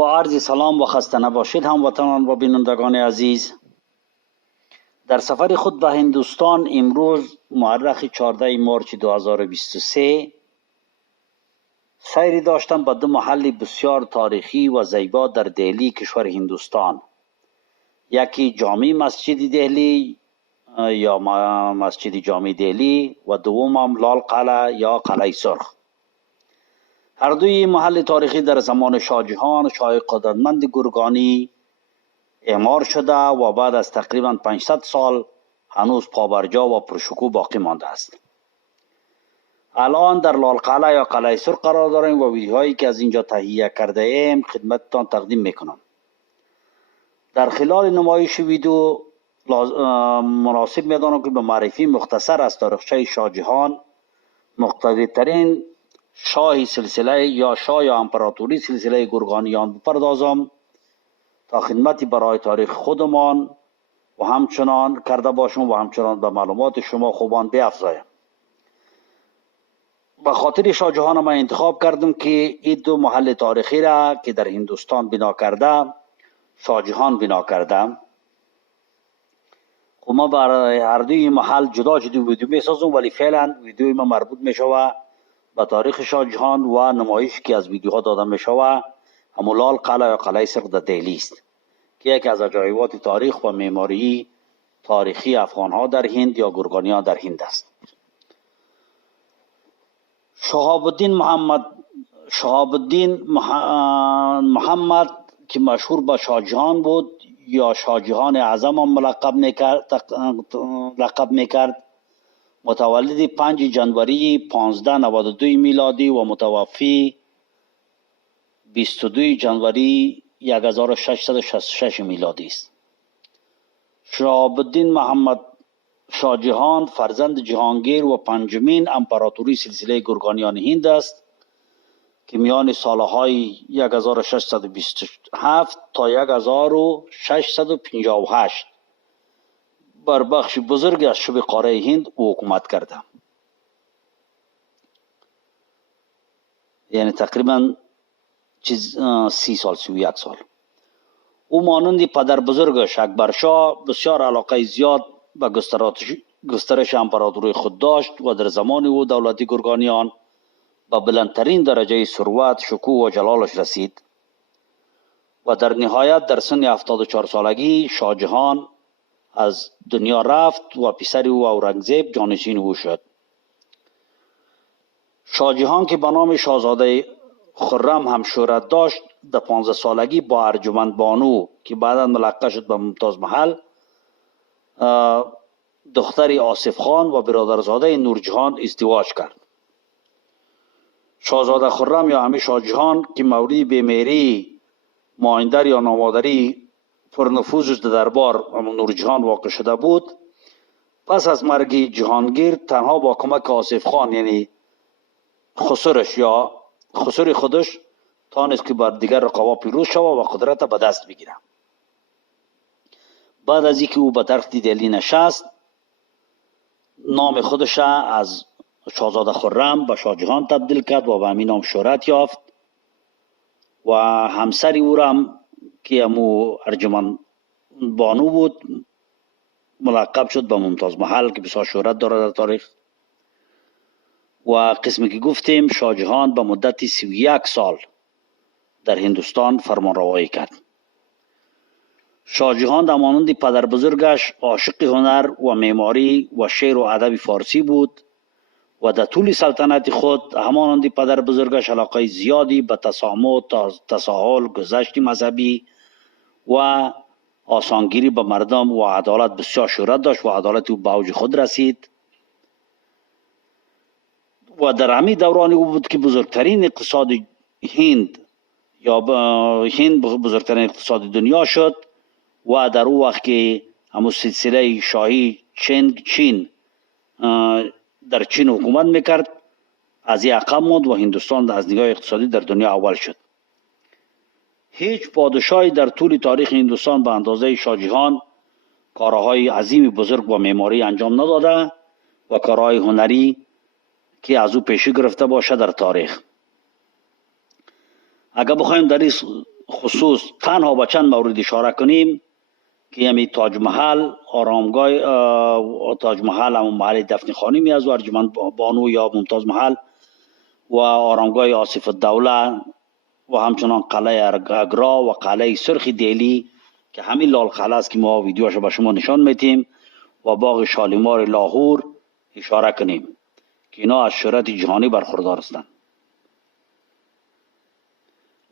با عرض سلام و خسته نباشید هموطنان و بینندگان عزیز. در سفر خود به هندوستان امروز مورخ 14 مارچ 2023 سیری داشتم به دو محل بسیار تاریخی و زیبا در دهلی کشور هندوستان. یکی جامع مسجد دهلی یا مسجد جامع دهلی و دوم لال قلعه یا قلعه سرخ. هر دوی محل تاریخی در زمان شاه جهان شاه قدرتمند گرگانی اعمار شده و بعد از تقریبا 500 سال هنوز پابرجا و پرشکوه باقی مانده است. الان در لال قلعه یا قلعه سرخ قرار داریم و ویدیوهایی که از اینجا تهیه کرده ایم خدمتتان تقدیم میکنم. در خلال نمایش ویدیو مناسب میدانم که به معرفی مختصر از تاریخچه شاه جهان، مقتدرترین شاه سلسله یا شاه یا امپراتوری سلسله گرگانیان بپردازم تا خدمتی برای تاریخ خودمان و همچنان کرده باشم و همچنان به معلومات شما خوبان بیافزایم. به خاطر شاه جهان ما انتخاب کردم که این دو محل تاریخی را که در هندوستان بنا کرده شاه جهان بنا کرده. خب ما برای هر دوی محل جدا جدا ویدیو میسازم، ولی فعلا ویدیوی ما مربوط میشوه به تاریخ شاه جهان و نمایش که از ویدیوها داده میشوه همون لال قلعه یا قلعه سرخ در دهلی است که یکی از عجایبات تاریخ و معماری تاریخی افغانها در هند یا گرگانیان در هند است. شهاب الدین محمد که مشهور به شاه جهان بود یا شاه جهان اعظم هم لقب میکرد، متولد 5 جنوری 1592 میلادی و متوفی 22 جنوری 1666 میلادی است. شهاب الدین محمد شاه جهان فرزند جهانگیر و پنجمین امپراتوری سلسله گرگانیان هند است که میان سالهای 1627 تا 1658 بر بخش بزرگ از شبه قاره هند او حکومت کرده. یعنی تقریبا 30 سال 31 سال. او مانند پدر بزرگش اکبر شاه بسیار علاقه زیاد به گسترش امپراتوری خود داشت و در زمان او دولت گرگانیان به بلندترین درجه ثروت، شکوه و جلالش رسید و در نهایت در سن 74 سالگی شاه جهان از دنیا رفت و پسر او اورنگزیب جانشین او شد. شاه جهان که به نام شاهزاده خرم هم شهرت داشت، در 15 سالگی با ارجمند بانو که بعدا ملقب شد به ممتاز محل دختر آصف خان و برادرزاده نورجهان ازدواج کرد. شاهزاده خرم یا همی شاه جهان که مورد بیماری مایندر یا نامادری پرنفوذ در دربار نورجهان واقع شده بود، پس از مرگ جهانگیر تنها با کمک آصف خان یعنی خسر خودش تانست که بر دیگر رقبا پیروز شود و قدرت به دست بگیرد. بعد از اینکه او به تخت دهلی نشست، نام خودش از شاهزاده خرم به شاه جهان تبدیل کرد و به همین نام شهرت یافت و همسر او را هم که همو ارجمند بانو بود ملقب شد به ممتاز محل که بسیار شهرت دارد در تاریخ. و قسمی که گفتیم شاه جهان به مدت 31 سال در هندوستان فرمانروایی کرد. شاه جهان در مانند پدر بزرگش عاشق هنر و معماری و شعر و ادب فارسی بود و در طول سلطنت خود همانند پدر بزرگش علاقه زیادی به تسامح، تساهل، گذشت مذهبی و آسانگیری به مردم و عدالت بسیار شهرت داشت و عدالت او به اوج خود رسید. و در همین دوران او بود که بزرگترین اقتصاد هند یا بزرگترین اقتصاد دنیا شد و در او وقت که همون سلسله شاهی چین در چین حکومت میکرد از این عقب ماند و هندوستان از نگاه اقتصادی در دنیا اول شد. هیچ پادشاهی در طول تاریخ هندوستان به اندازه شاه جهان کارهای عظیم بزرگ و معماری انجام نداده و کارهای هنری که از او پیشی گرفته باشه در تاریخ. اگر بخوایم در این خصوص تنها به چند مورد اشاره کنیم که یعنی تاج محل، آرامگاه تاج محل همون محل دفن خانمی از ارجمند بانو یا ممتاز محل و آرامگاه آصف الدوله و همچنان قلعه اگرا و قلعه سرخ دهلی که همین لال قلعه است که ما ویدیوش به شما نشان میتیم و باغ شالیمار لاهور اشاره کنیم که اینا از شهرت جهانی برخوردار هستند.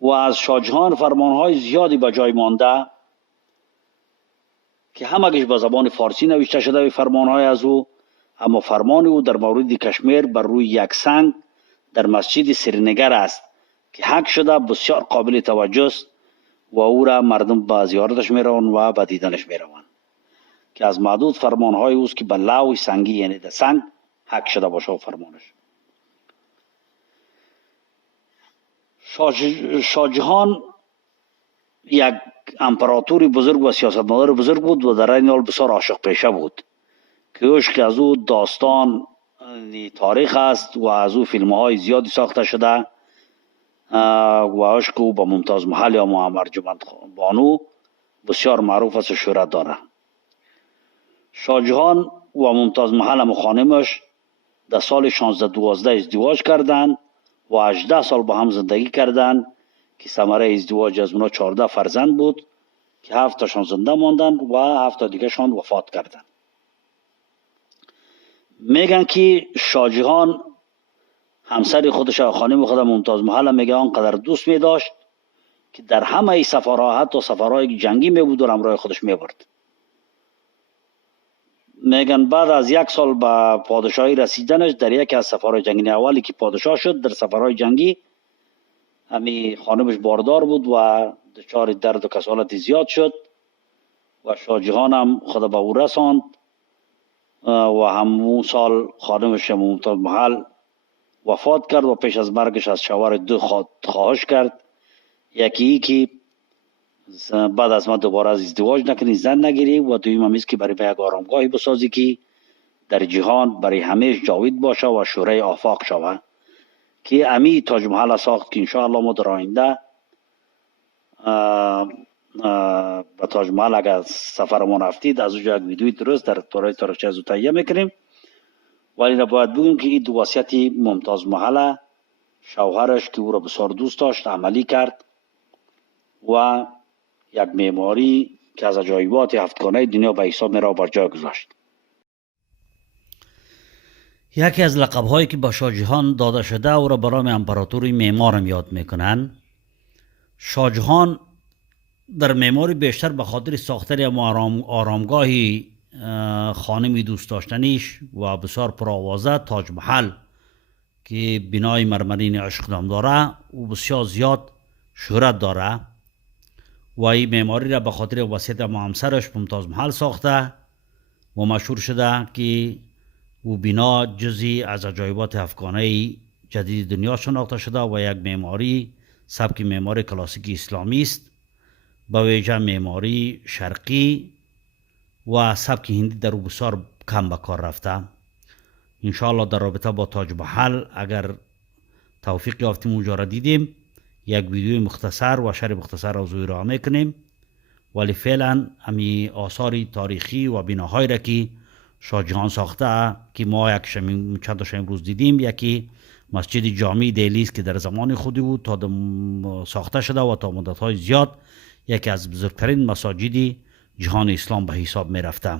و از شاه جهان فرمانهای زیادی به جای مانده که همگیش به زبان فارسی نوشته شده و فرمانهای از او، اما فرمان او در مورد کشمیر بر روی یک سنگ در مسجد سرینگر است که حک شده بسیار قابل توجه است و او را مردم به زیارتش میروند و به دیدنش میروند که از معدود فرمانهای اوست که به لوح سنگی یعنی در سنگ حک شده باشه و فرمانش. شاه جهان یک امپراتوری بزرگ و سیاستمدار بزرگ بود و در این حال بسیار عاشق پیشه بود که عشق از او داستان تاریخ است و از او فیلم های زیادی ساخته شده و عشق او با ممتاز محل یا ارجمند بانو بسیار معروف است و شهرت داره. شاه جهان و ممتاز محل و خانمش در سال 1612 ازدواج کردند و 18 سال با هم زندگی کردند که ثمره ازدواج از اونا 14 فرزند بود که 7 تاشان زنده ماندند و 7 تا دیگه شان وفات کردند. میگن که شاه جهان همسر خودش و خانم خود ممتاز محل میگه آنقدر دوست می داشت که در همه سفرها حتی سفرهای جنگی می بود و همراه خودش می برد. میگن بعد از 1 سال به پادشاهی رسیدنش در یکی از سفرهای جنگی اولی که پادشاه شد در سفرهای جنگی همی خانمش باردار بود و دچار درد و کسالت زیاد شد و شاه جهان هم خود به او رساند و همون سال خانمش ممتاز محل وفات کرد و پیش از مرگش از شوهر 2 خواهش کرد. یکی که بعد از ما دوباره از ازدواج نکنی زن نگیری و دویم هم است که برای یک آرامگاهی بسازی که در جهان برای همیشه جاوید باشه و شوره آفاق شوه که امی تاج محل ساخت که انشاءالله ما در آینده به تاج محل اگر سفرمون رفتید از اونجا یک ویدیوی درست در تاریخچه از او تهیه میکنیم. ولی نباید بگیم که این دو وصیت ممتاز محل شوهرش که او را بسیار دوست داشت عملی کرد و یک معماری که از عجایبات هفتگانه دنیا به حساب می را بر جای گذاشت. یکی از لقب‌هایی که با شاه جهان داده شده او را برای امپراتوری معمار یاد میکنن. شاه جهان در معماری بیشتر به خاطر ساختن آرامگاهی خانمی دوست داشتنیش و بسیار پرآوازه تاج محل که بنای مرمرین عشق نام داره و بسیار زیاد شهرت داره و این معماری را به خاطر وصیت همسرش ممتاز محل ساخته و مشهور شده که او بنا جزی از عجایبات افغانه جدید دنیا شناخته شده و یک معماری سبک معماری کلاسیک اسلامی است با ویژه معماری شرقی و سبک هندی در او بسیار کم به کار رفته. انشاءالله در رابطه با تاج محل اگر توفیق یافتیم اونجا را دیدیم یک ویدیو مختصر و شرح مختصر از او ارائه میکنیم، ولی فعلا همی آثار تاریخی و بناهایی را که شاه جهان ساخته که ما چند تاش امروز دیدیم، یکی مسجد جامع دهلی است که در زمان خودی بود تا ساخته شده و تا مدت‌های زیاد یکی از بزرگترین مساجد جهان اسلام به حساب می رفته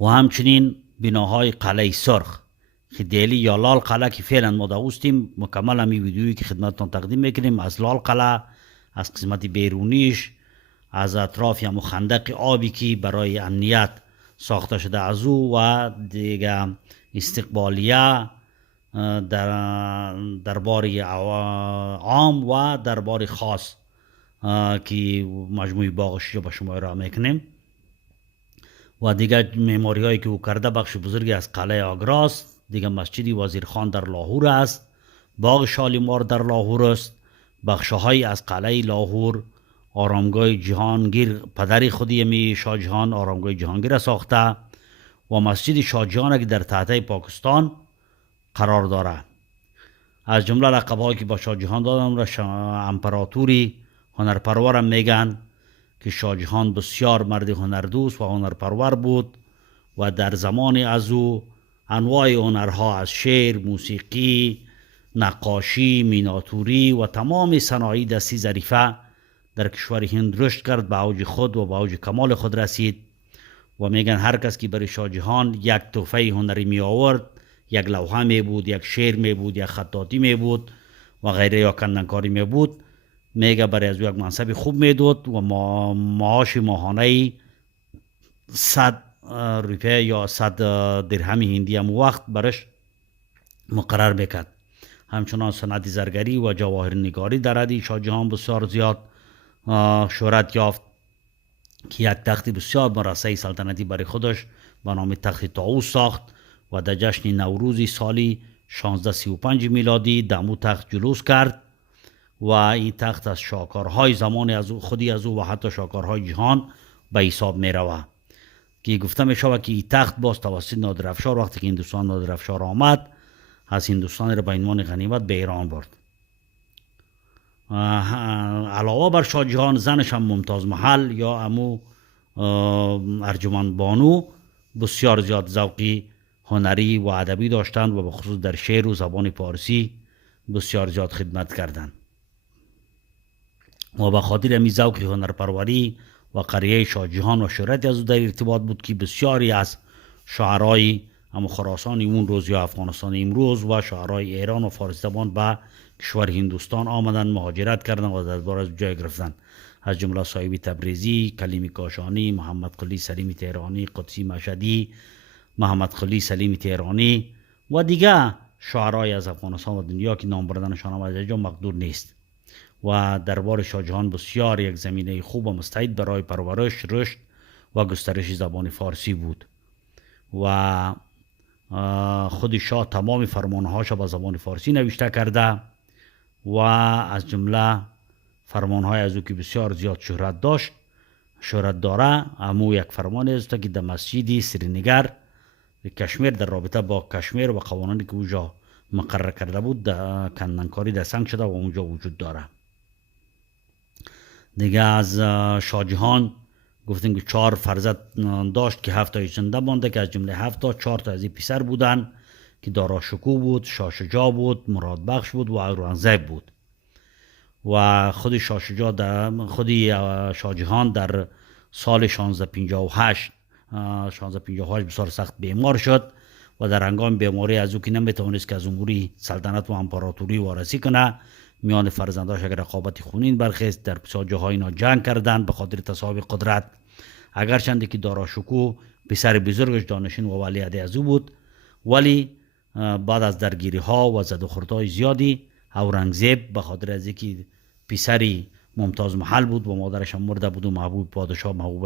و همچنین بناهای قلعه سرخ دهلی یا لال قلعه که فعلا ما داوستیم مکمل همی ویدیویی که خدمتتان تقدیم میکنیم از لال قلعه، از قسمت بیرونیش، از اطراف یا خندق آبی که برای امنیت ساخته شده از او و دیگه استقبالیه دربار عام و دربار خاص که مجموعی باغش به شما ارائه میکنیم و دیگه معماری هایی که او کرده بخش بزرگی از قلعه آگراست، دیگه مسجد وزیرخان در لاهور است، باغ شالیمار در لاهور است، بخشهایی از قلعه لاهور، آرامگاه جهانگیر پدری خودی می شاه جهان آرامگاه جهانگیر ساخته و مسجد شاه جهان که در تحته پاکستان قرار داره از جمله لقب‌هایی که با شاه جهان دادن را امپراتوری هنرپرورم میگن که شاه جهان بسیار مرد هنردوست و هنرپرور بود و در زمان از او انواع هنرها از شعر، موسیقی، نقاشی، میناتوری و تمام صنایع دستی ظریفه در کشور هند رشد کرد، به اوج خود و به اوج کمال خود رسید و میگن هر کس که برای شاه جهان یک تحفه هنری می آورد، یک لوحه می بود، یک شعر می بود، یک خطاطی می بود و غیره یا کندنکاری می بود، میگه برای از یک منصب خوب میداد و معاش ماهانه 100 روپیه یا 100 درهم هندی هم وقت برش مقرر میکرد. همچنان صنعت زرگری و جواهر نگاری در عهد شاه جهان بسیار زیاد شهرت یافت که یک تخت بسیار مرصع سلطنتی برای خودش به نام تخت طاووس ساخت و در جشن نوروزی سالی 1635 میلادی دمو تخت جلوس کرد و این تخت از شاهکارهای زمان از خودی از او و حتی شاهکارهای جهان به حساب می روه که گفته می شود که این تخت باز توسط نادر افشار وقتی که هندوستان نادر افشار آمد از هندوستان را به عنوان غنیمت به ایران برد. علاوه بر شاه جهان زنش هم ممتاز محل یا امو ارجمند بانو بسیار زیاد ذوقی هنری و ادبی داشتند و به خصوص در شعر و زبان فارسی بسیار زیاد خدمت کردند و به خاطر همین ذوق هنرپروری و قریه شاه جهان و شهرت از او در ارتباط بود که بسیاری از شاعرای اما خراسان اون روز یا افغانستان امروز و شاعرای ایران و فارسی زبان به کشور هندوستان آمدن، مهاجرت کردن و دربار از جای گرفتن، از جمله صاحب تبریزی، کلیم کاشانی، محمد قلی سلیم تهرانی، قدسی مشهدی، محمد قلی سلیم تهرانی و دیگه شاعرای از افغانستان و دنیا که نام بردنشان از اینجا مقدور نیست. و دربار شاه جهان بسیار یک زمینه خوب و مستعد برای پرورش، رشد و گسترش زبان فارسی بود و خود شاه تمام فرمانهاش با زبان فارسی نوشته کرده و از جمله فرمانهای از او که بسیار زیاد شهرت داره امو یک فرمان است که در مسجد سرینگر کشمیر در رابطه با کشمیر و قوانینی که اونجا مقرر کرده بود کندنکاری در سنگ شده و اونجا وجود داره. دیگه از شاه جهان گفتیم که 4 فرزند داشت که 7 تایش زنده مانده که از جمله 7 تا 4 تا از این پسر بودن که دارا شکوه بود، شاه شجاع بود، مراد بخش بود و اورنگزیب بود و خود شاه شجاع شاه جهان در سال 1658 بسیار سخت بیمار شد و در هنگام بیماری از او که نمیتونست که از امور سلطنت و امپراتوری وارسی کنه، میان فرزنداش اگر رقابت خونین برخیست، در بسیار جاهای اینا جنگ کردند به خاطر تصاحب قدرت. اگرچند که دارا شکوه پسر بزرگش دانشین و ولی عهد از او بود، ولی بعد از درگیری ها و زد و خوردهای زیادی اورنگزیب به خاطر از اینکه پسری ممتاز محل بود و مادرش هم مرده بود و محبوب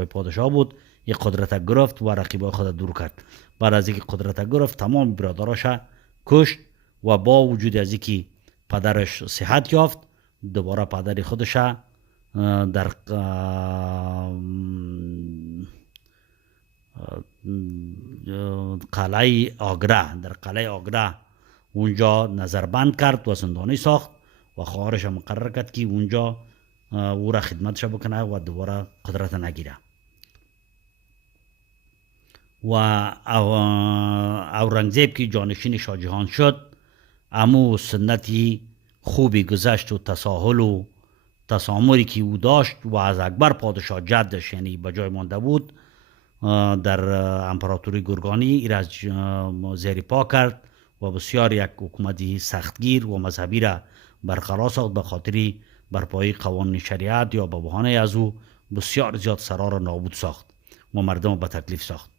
پادشاه بود، یک قدرت گرفت و رقیبای خود دور کرد. بعد از اینکه قدرت گرفت تمام برادراش کشت و با وجود از اینکه پدرش صحت یافت دوباره پدر خودش در قلعه آگره اونجا نظربند کرد و زندانی ساخت و خواهرش مقرر کرد که اونجا او را خدمتش بکنه و دوباره قدرت نگیره و اورنگزیب که جانشین شاه جهان شد امو سنتی خوبی گذشت و تساهل و تسامری که او داشت و از اکبر پادشاه جدش یعنی به جای مانده بود در امپراتوری گرگانی ای را از زیر پا کرد و بسیار یک حکومتی سختگیر و مذهبی را برقرار ساخت به خاطر برپایی قوانین شریعت یا به بهانه از او بسیار زیاد سرا را نابود ساخت و مردم به تکلیف ساخت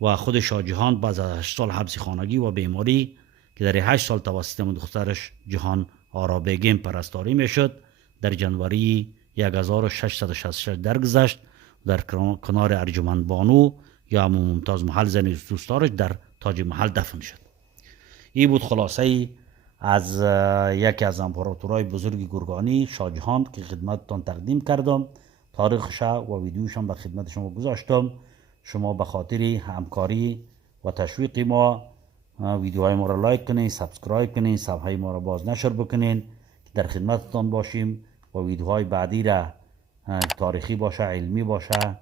و خود شاه جهان بعد از 8 سال حبس خانگی و بیماری که در 8 سال توسط دخترش جهان آرا بیگم پرستاری میشد در جنوری 1666 درگذشت در کنار ارجمند بانو یا ممتاز محل زن دوستدارش در تاج محل دفن شد. این بود خلاصه ای از یکی از امپراتورهای بزرگ گرگانی شاه جهان که خدمتتان تقدیم کردم. تاریخش و ویدیوش هم به خدمت شما گذاشتم. شما به خاطر همکاری و تشویق ما ویدیوهای ما را لایک کنین، سابسکرایب کنین، صفحه ما را باز نشر بکنین که در خدمتتان باشیم و ویدیوهای بعدی را تاریخی باشه، علمی باشه،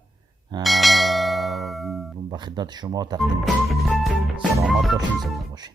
به خدمت شما تقدیم کنیم. سلامت باشین، زنده باشین.